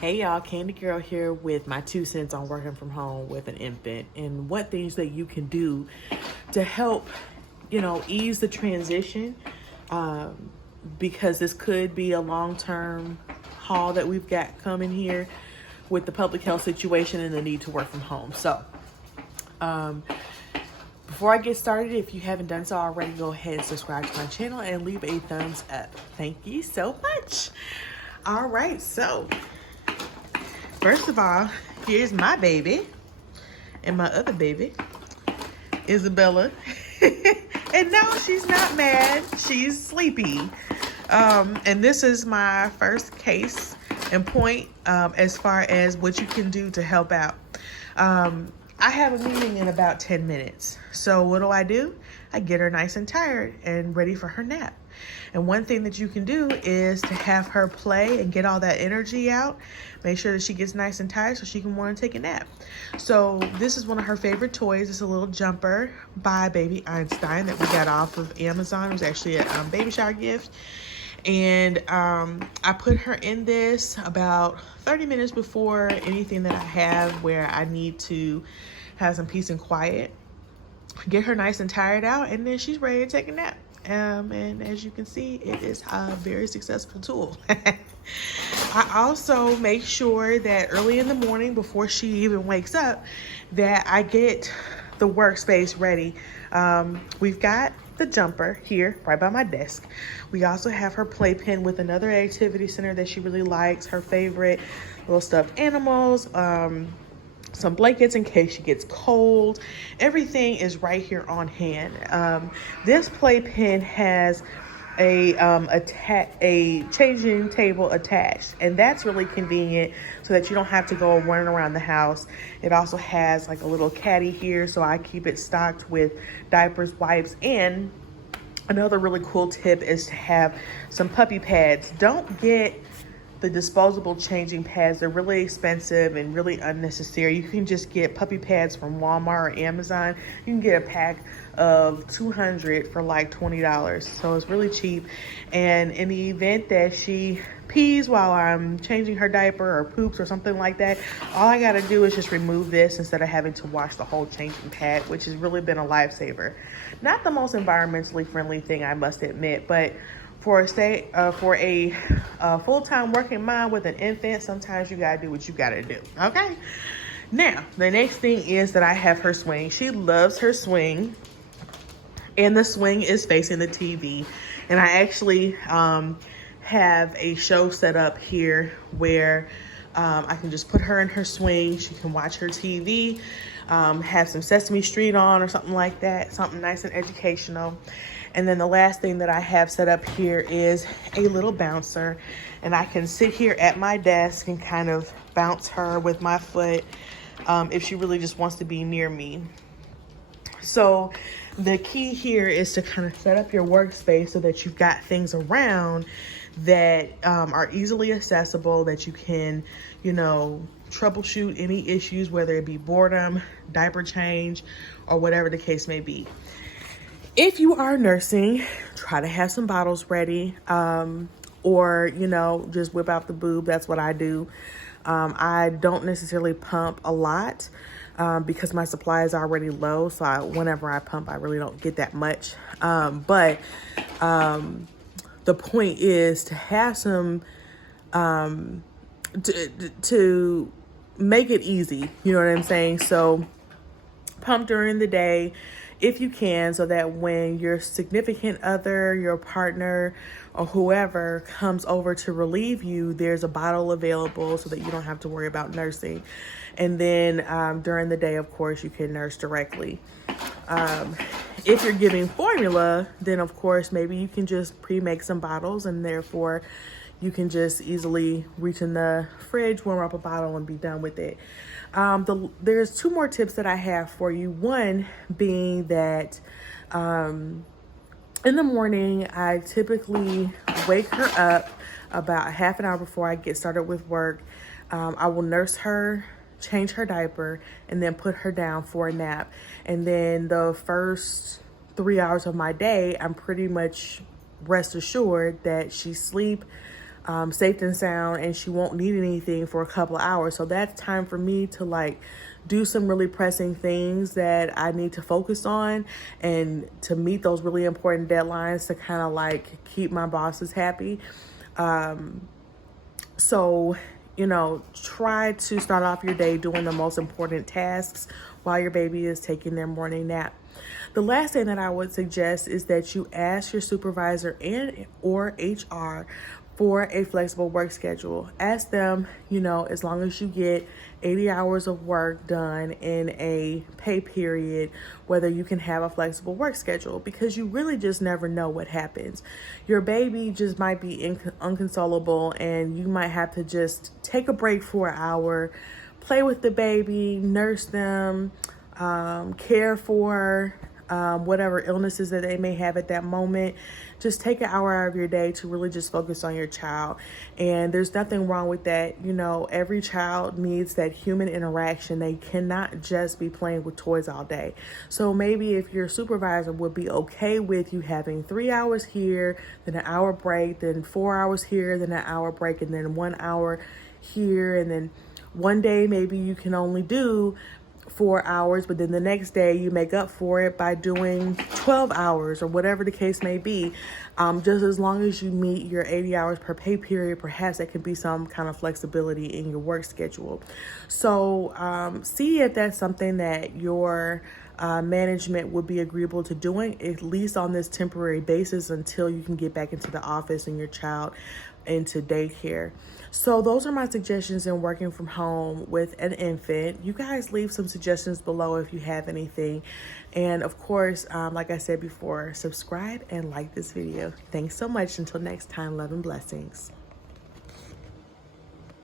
Hey y'all, Candy Girl here with my 2 cents on working from home with an infant and what things that you can do to help, ease the transition. Um, because this could be a long-term haul that we've got coming here with the public health situation and the need to work from home. So, before I get started, if you haven't done so already, go ahead and subscribe to my channel and leave a thumbs up. Thank you so much. All right, so first of all, here's my baby and my other baby, Isabella. And no, she's not mad. She's sleepy. And this is my first case and point as far as what you can do to help out. I have a meeting in about 10 minutes. So what do? I get her nice and tired and ready for her nap. And one thing that you can do is to have her play and get all that energy out. Make sure that she gets nice and tired so she can want to take a nap. So this is one of her favorite toys. It's a little jumper by Baby Einstein that we got off of Amazon. It was actually a baby shower gift. And I put her in this about 30 minutes before anything that I have where I need to have some peace and quiet. Get her nice and tired out, and then she's ready to take a nap. And as you can see, it is a very successful tool. I also make sure that early in the morning, before she even wakes up, that I get the workspace ready. We've got the jumper here right by my desk. We also have her playpen with another activity center that she really likes, her favorite little stuffed animals, some blankets in case she gets cold. Everything is right here on hand. This playpen has a changing table attached, and that's really convenient so that you don't have to go running around the house. It also has like a little caddy here, so I keep it stocked with diapers, wipes, and another really cool tip is to have some puppy pads. Don't get the disposable changing pads. They're really expensive and really unnecessary. You can just get puppy pads from Walmart or Amazon. You can get a pack of 200 for like $20. So it's really cheap. And in the event that she pees while I'm changing her diaper or poops or something like that, all I gotta do is just remove this instead of having to wash the whole changing pad, which has really been a lifesaver. Not the most environmentally friendly thing, I must admit, but for a full-time working mom with an infant, sometimes you gotta do what you gotta do, okay? Now, the next thing is that I have her swing. She loves her swing, and the swing is facing the TV. And I actually have a show set up here where I can just put her in her swing. She can watch her TV, have some Sesame Street on or something like that, something nice and educational. And then the last thing that I have set up here is a little bouncer, and I can sit here at my desk and kind of bounce her with my foot if she really just wants to be near me. So the key here is to kind of set up your workspace so that you've got things around that are easily accessible, that you can, troubleshoot any issues, whether it be boredom, diaper change, or whatever the case may be. If you are nursing, try to have some bottles ready, or, just whip out the boob. That's what I do. I don't necessarily pump a lot because my supply is already low. So whenever I pump, I really don't get that much. But the point is to have some, to make it easy. You know what I'm saying? So pump during the day if you can, so that when your significant other, your partner, or whoever comes over to relieve you, there's a bottle available so that you don't have to worry about nursing. And then during the day, of course, you can nurse directly. If you're giving formula, then of course, maybe you can just pre-make some bottles, and therefore you can just easily reach in the fridge, warm up a bottle, and be done with it. There's two more tips that I have for you. One being that in the morning, I typically wake her up about half an hour before I get started with work. I will nurse her, change her diaper, and then put her down for a nap. And then the first 3 hours of my day, I'm pretty much rest assured that she's asleep, safe and sound, and she won't need anything for a couple of hours. So that's time for me to like do some really pressing things that I need to focus on and to meet those really important deadlines to kind of like keep my bosses happy. So, you know, try to start off your day doing the most important tasks while your baby is taking their morning nap. The last thing that I would suggest is that you ask your supervisor and or HR for a flexible work schedule. Ask them, you know, as long as you get 80 hours of work done in a pay period, whether you can have a flexible work schedule, because you really just never know what happens. Your baby just might be unconsolable, and you might have to just take a break for an hour, play with the baby, nurse them, care for whatever illnesses that they may have at that moment. Just take an hour out of your day to really just focus on your child. And there's nothing wrong with that. You know, every child needs that human interaction. They cannot just be playing with toys all day. So maybe if your supervisor would be okay with you having 3 hours here, then an hour break, then 4 hours here, then an hour break, and then 1 hour here, and then one day maybe you can only do 4 hours, but then the next day you make up for it by doing 12 hours or whatever the case may be. Just as long as you meet your 80 hours per pay period, perhaps there can be some kind of flexibility in your work schedule. So see if that's something that your management would be agreeable to doing, at least on this temporary basis until you can get back into the office and your child into daycare. So those are my suggestions in working from home with an infant. You guys leave some suggestions below if you have anything. And of course, like I said before, subscribe and like this video. Thanks so much. Until next time, love and blessings.